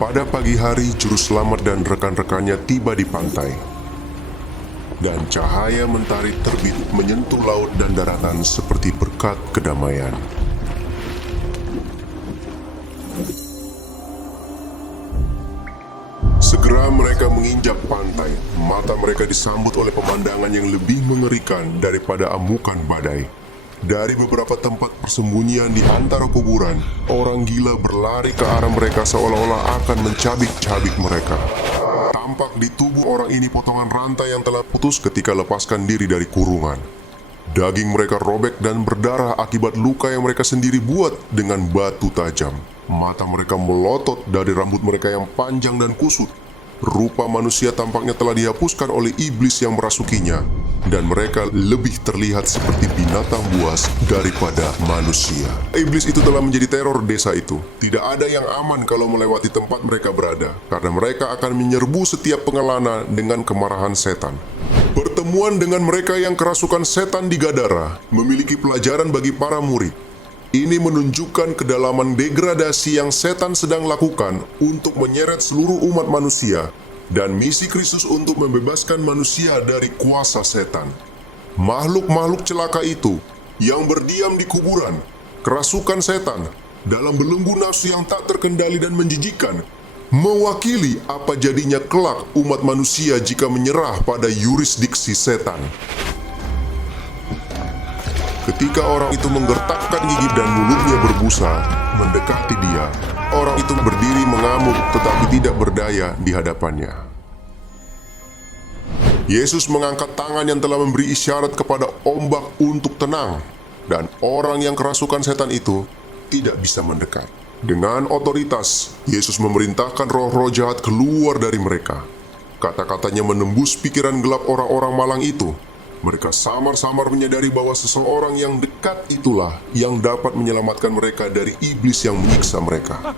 Pada pagi hari, Juru Selamat dan rekan-rekannya tiba di pantai. Dan cahaya mentari terbit menyentuh laut dan daratan seperti berkat kedamaian. Segera mereka menginjak pantai. Mata mereka disambut oleh pemandangan yang lebih mengerikan daripada amukan badai. Dari beberapa tempat persembunyian di antara kuburan, orang gila berlari ke arah mereka seolah-olah akan mencabik-cabik mereka. Tampak di tubuh orang ini potongan rantai yang telah putus ketika lepaskan diri dari kurungan. Daging mereka robek dan berdarah akibat luka yang mereka sendiri buat dengan batu tajam. Mata mereka melotot dari rambut mereka yang panjang dan kusut. Rupa manusia tampaknya telah dihapuskan oleh iblis yang merasukinya, dan mereka lebih terlihat seperti binatang buas daripada manusia. Iblis itu telah menjadi teror desa itu. Tidak ada yang aman kalau melewati tempat mereka berada, karena mereka akan menyerbu setiap pengelana dengan kemarahan setan. Pertemuan dengan mereka yang kerasukan setan di Gadara memiliki pelajaran bagi para murid. Ini menunjukkan kedalaman degradasi yang setan sedang lakukan untuk menyeret seluruh umat manusia dan misi Kristus untuk membebaskan manusia dari kuasa setan. Makhluk-makhluk celaka itu yang berdiam di kuburan, kerasukan setan dalam belenggu nafsu yang tak terkendali dan menjijikkan, mewakili apa jadinya kelak umat manusia jika menyerah pada yurisdiksi setan. Ketika orang itu menggertakkan gigi dan mulutnya berbusa, mendekati dia, orang itu berdiri mengamuk tetapi tidak berdaya di hadapannya. Yesus mengangkat tangan yang telah memberi isyarat kepada ombak untuk tenang, dan orang yang kerasukan setan itu tidak bisa mendekat. Dengan otoritas, Yesus memerintahkan roh-roh jahat keluar dari mereka. Kata-katanya menembus pikiran gelap orang-orang malang itu. Mereka samar-samar menyadari bahwa seseorang yang dekat itulah yang dapat menyelamatkan mereka dari iblis yang menyiksa mereka.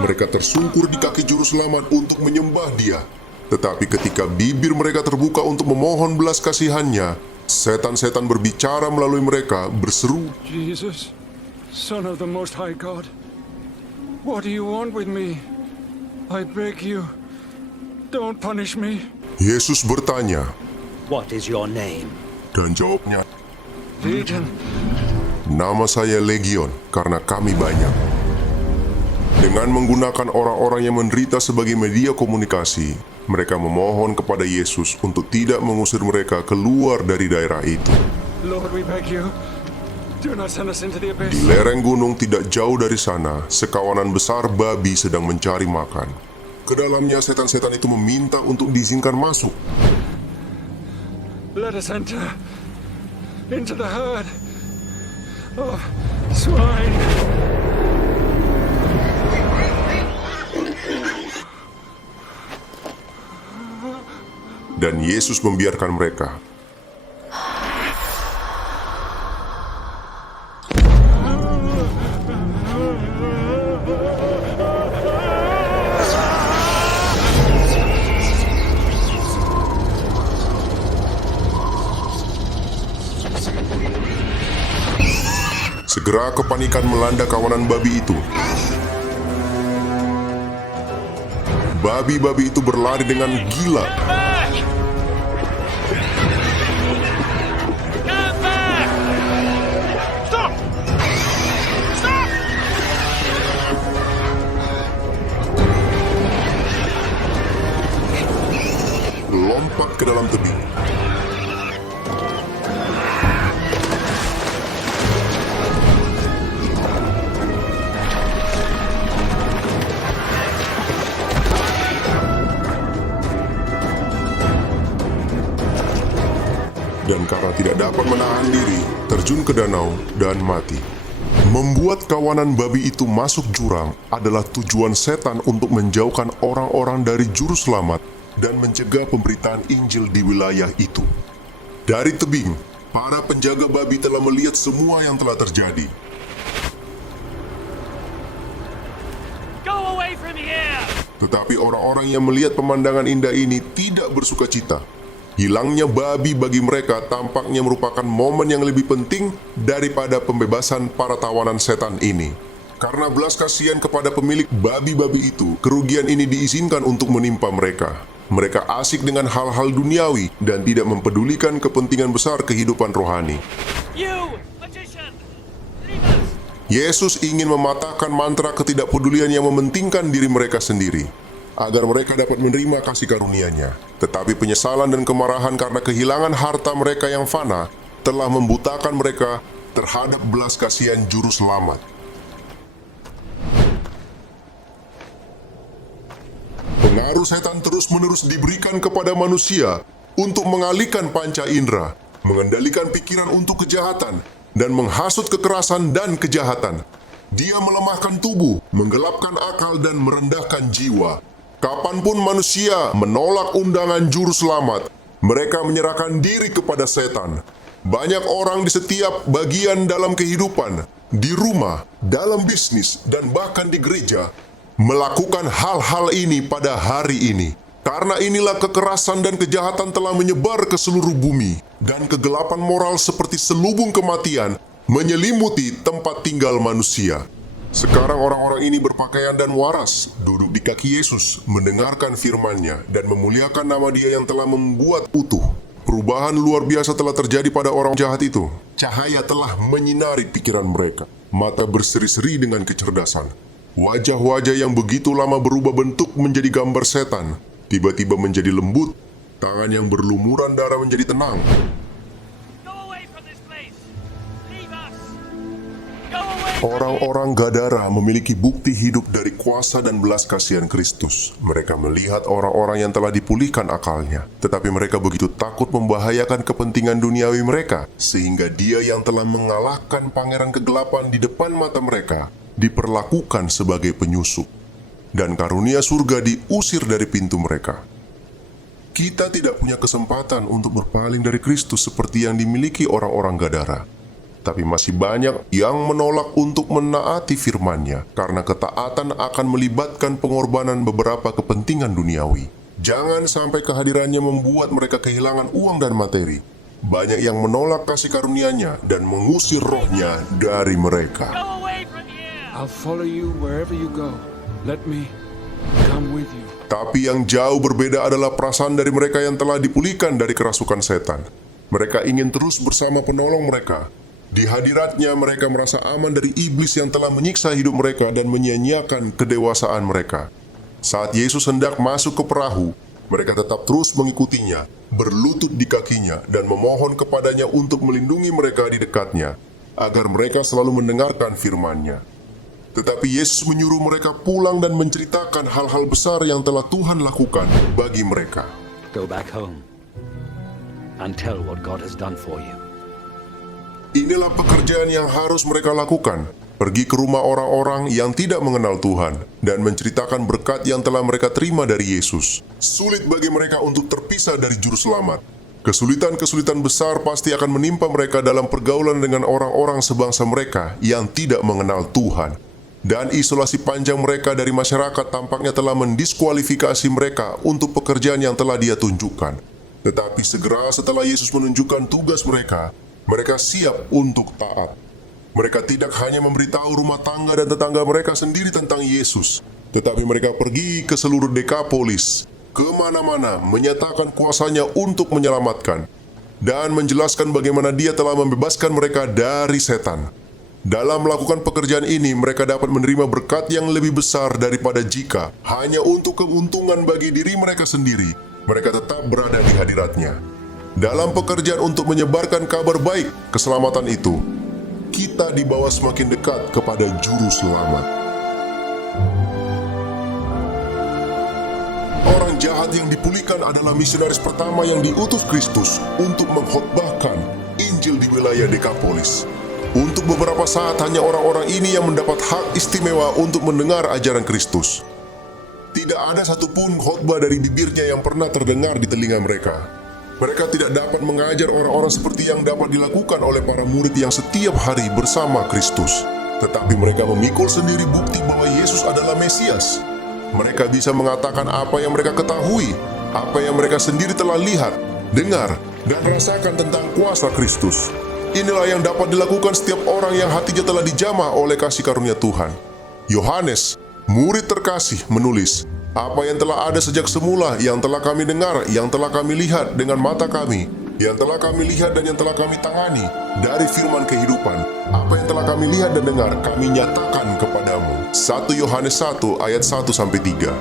Mereka tersungkur di kaki Juru Selamat untuk menyembah Dia. Tetapi ketika bibir mereka terbuka untuk memohon belas kasihannya, setan-setan berbicara melalui mereka berseru, Jesus, Son of the Most High God, what do you want with me? I beg you, don't punish me. Yesus bertanya, What is your name? dan jawabnya, Legion, nama saya Legion karena kami banyak. Dengan menggunakan orang-orang yang menderita sebagai media komunikasi, mereka memohon kepada Yesus untuk tidak mengusir mereka keluar dari daerah itu. Lord, we beg you, do not send us into the abyss. Di lereng gunung tidak jauh dari sana, sekawanan besar babi sedang mencari makan. Ke dalamnya setan-setan itu meminta untuk diizinkan masuk. Let us enter into the herd of swine. Dan Yesus membiarkan mereka. Segera kepanikan melanda kawanan babi itu. Babi-babi itu berlari dengan gila. Lompat ke dalam tebing. Dan karena tidak dapat menahan diri, terjun ke danau dan mati. Membuat kawanan babi itu masuk jurang adalah tujuan setan untuk menjauhkan orang-orang dari Juru Selamat dan mencegah pemberitaan Injil di wilayah itu. Dari tebing, para penjaga babi telah melihat semua yang telah terjadi. Go away from here! Tetapi orang-orang yang melihat pemandangan indah ini tidak bersuka cita. Hilangnya babi bagi mereka tampaknya merupakan momen yang lebih penting daripada pembebasan para tawanan setan ini. Karena belas kasihan kepada pemilik babi-babi itu, kerugian ini diizinkan untuk menimpa mereka. Mereka asik dengan hal-hal duniawi dan tidak mempedulikan kepentingan besar kehidupan rohani. You, magician! Leave us! Yesus ingin mematahkan mantra ketidakpedulian yang mementingkan diri mereka sendiri, agar mereka dapat menerima kasih karunia-Nya. Tetapi penyesalan dan kemarahan karena kehilangan harta mereka yang fana telah membutakan mereka terhadap belas kasihan juru selamat. Pengaruh setan terus-menerus diberikan kepada manusia untuk mengalihkan panca indera, mengendalikan pikiran untuk kejahatan, dan menghasut kekerasan dan kejahatan. Dia melemahkan tubuh, menggelapkan akal, dan merendahkan jiwa. Kapanpun manusia menolak undangan juru selamat, mereka menyerahkan diri kepada setan. Banyak orang di setiap bagian dalam kehidupan, di rumah, dalam bisnis, dan bahkan di gereja, melakukan hal-hal ini pada hari ini. Karena inilah kekerasan dan kejahatan telah menyebar ke seluruh bumi, dan kegelapan moral seperti selubung kematian menyelimuti tempat tinggal manusia. Sekarang orang-orang ini berpakaian dan waras, duduk di kaki Yesus, mendengarkan firman-Nya, dan memuliakan nama Dia yang telah membuat utuh. Perubahan luar biasa telah terjadi pada orang jahat itu. Cahaya telah menyinari pikiran mereka. Mata berseri-seri dengan kecerdasan. Wajah-wajah yang begitu lama berubah bentuk menjadi gambar setan, tiba-tiba menjadi lembut, tangan yang berlumuran darah menjadi tenang. Go away from this place! Leave us! Go away from Orang-orang Gadara memiliki bukti hidup dari kuasa dan belas kasihan Kristus. Mereka melihat orang-orang yang telah dipulihkan akalnya, tetapi mereka begitu takut membahayakan kepentingan duniawi mereka, sehingga Dia yang telah mengalahkan pangeran kegelapan di depan mata mereka, diperlakukan sebagai penyusup, dan karunia surga diusir dari pintu mereka. Kita tidak punya kesempatan untuk berpaling dari Kristus seperti yang dimiliki orang-orang Gadara. Tapi masih banyak yang menolak untuk menaati firman-Nya, karena ketaatan akan melibatkan pengorbanan beberapa kepentingan duniawi. Jangan sampai kehadirannya membuat mereka kehilangan uang dan materi. Banyak yang menolak kasih karunia-Nya dan mengusir rohnya dari mereka. Go away from here! I'll follow you wherever you go. Let me come with you. Tapi yang jauh berbeda adalah perasaan dari mereka yang telah dipulihkan dari kerasukan setan. Mereka ingin terus bersama penolong mereka. Di hadiratnya mereka merasa aman dari iblis yang telah menyiksa hidup mereka dan menyia-nyiakan kedewasaan mereka. Saat Yesus hendak masuk ke perahu, mereka tetap terus mengikutinya, berlutut di kakinya, dan memohon kepadanya untuk melindungi mereka di dekatnya, agar mereka selalu mendengarkan firman-Nya. Tetapi Yesus menyuruh mereka pulang dan menceritakan hal-hal besar yang telah Tuhan lakukan bagi mereka. Go back home and tell what God has done for you. Inilah pekerjaan yang harus mereka lakukan. Pergi ke rumah orang-orang yang tidak mengenal Tuhan dan menceritakan berkat yang telah mereka terima dari Yesus. Sulit bagi mereka untuk terpisah dari Juru Selamat. Kesulitan-kesulitan besar pasti akan menimpa mereka dalam pergaulan dengan orang-orang sebangsa mereka yang tidak mengenal Tuhan. Dan isolasi panjang mereka dari masyarakat tampaknya telah mendiskualifikasi mereka untuk pekerjaan yang telah Dia tunjukkan. Tetapi segera setelah Yesus menunjukkan tugas mereka, mereka siap untuk taat. Mereka tidak hanya memberitahu rumah tangga dan tetangga mereka sendiri tentang Yesus, tetapi mereka pergi ke seluruh Dekapolis, kemana-mana menyatakan kuasanya untuk menyelamatkan, dan menjelaskan bagaimana Dia telah membebaskan mereka dari setan. Dalam melakukan pekerjaan ini, mereka dapat menerima berkat yang lebih besar daripada jika hanya untuk keuntungan bagi diri mereka sendiri, mereka tetap berada di hadiratnya. Dalam pekerjaan untuk menyebarkan kabar baik keselamatan itu, kita dibawa semakin dekat kepada Juru Selamat. Orang jahat yang dipulihkan adalah misionaris pertama yang diutus Kristus untuk mengkhotbahkan Injil di wilayah Dekapolis. Untuk beberapa saat hanya orang-orang ini yang mendapat hak istimewa untuk mendengar ajaran Kristus. Tidak ada satupun khotbah dari bibirnya yang pernah terdengar di telinga mereka. Mereka tidak dapat mengajar orang-orang seperti yang dapat dilakukan oleh para murid yang setiap hari bersama Kristus. Tetapi mereka memikul sendiri bukti bahwa Yesus adalah Mesias. Mereka bisa mengatakan apa yang mereka ketahui, apa yang mereka sendiri telah lihat, dengar, dan rasakan tentang kuasa Kristus. Inilah yang dapat dilakukan setiap orang yang hatinya telah dijamah oleh kasih karunia Tuhan. Yohanes, murid terkasih, menulis, "Apa yang telah ada sejak semula, yang telah kami dengar, yang telah kami lihat dengan mata kami, yang telah kami lihat dan yang telah kami tangani dari firman kehidupan. Apa yang telah kami lihat dan dengar, kami nyatakan kepadamu." 1 Yohanes 1 ayat 1-3.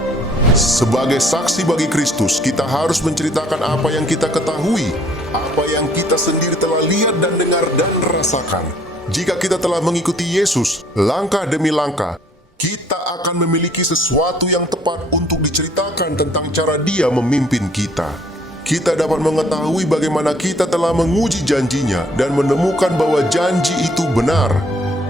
Sebagai saksi bagi Kristus, kita harus menceritakan apa yang kita ketahui, apa yang kita sendiri telah lihat dan dengar dan rasakan. Jika kita telah mengikuti Yesus, langkah demi langkah, kita akan memiliki sesuatu yang tepat untuk diceritakan tentang cara Dia memimpin kita. Kita dapat mengetahui bagaimana kita telah menguji janjinya dan menemukan bahwa janji itu benar.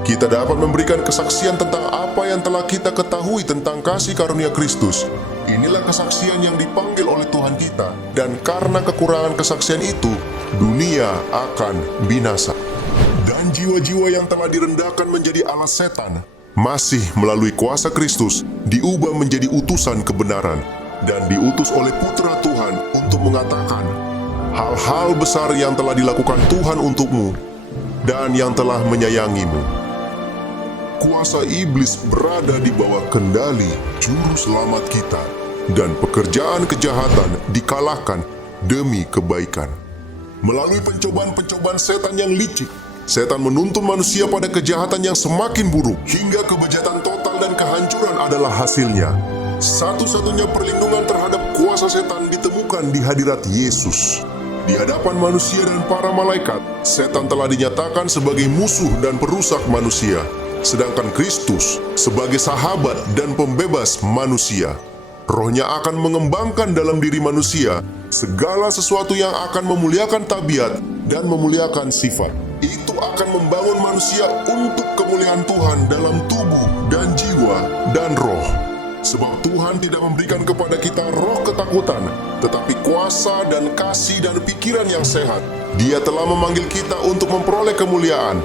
Kita dapat memberikan kesaksian tentang apa yang telah kita ketahui tentang kasih karunia Kristus. Inilah kesaksian yang dipanggil oleh Tuhan kita, dan karena kekurangan kesaksian itu, dunia akan binasa. Dan jiwa-jiwa yang telah direndahkan menjadi alas setan, masih melalui kuasa Kristus diubah menjadi utusan kebenaran dan diutus oleh Putra Tuhan untuk mengatakan hal-hal besar yang telah dilakukan Tuhan untukmu dan yang telah menyayangimu. Kuasa iblis berada di bawah kendali juru selamat kita, dan pekerjaan kejahatan dikalahkan demi kebaikan. Melalui pencobaan-pencobaan setan yang licik, setan menuntun manusia pada kejahatan yang semakin buruk, hingga kebejatan total dan kehancuran adalah hasilnya. Satu-satunya perlindungan terhadap kuasa setan ditemukan di hadirat Yesus. Di hadapan manusia dan para malaikat, setan telah dinyatakan sebagai musuh dan perusak manusia, sedangkan Kristus sebagai sahabat dan pembebas manusia. Rohnya akan mengembangkan dalam diri manusia segala sesuatu yang akan memuliakan tabiat dan memuliakan sifat. Itu akan membangun manusia untuk kemuliaan Tuhan dalam tubuh dan jiwa dan roh. Sebab Tuhan tidak memberikan kepada kita roh ketakutan, tetapi kuasa dan kasih dan pikiran yang sehat. Dia telah memanggil kita untuk memperoleh kemuliaan,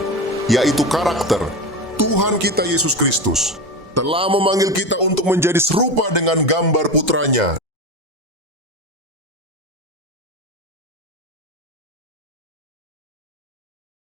yaitu karakter. Tuhan kita Yesus Kristus telah memanggil kita untuk menjadi serupa dengan gambar putranya.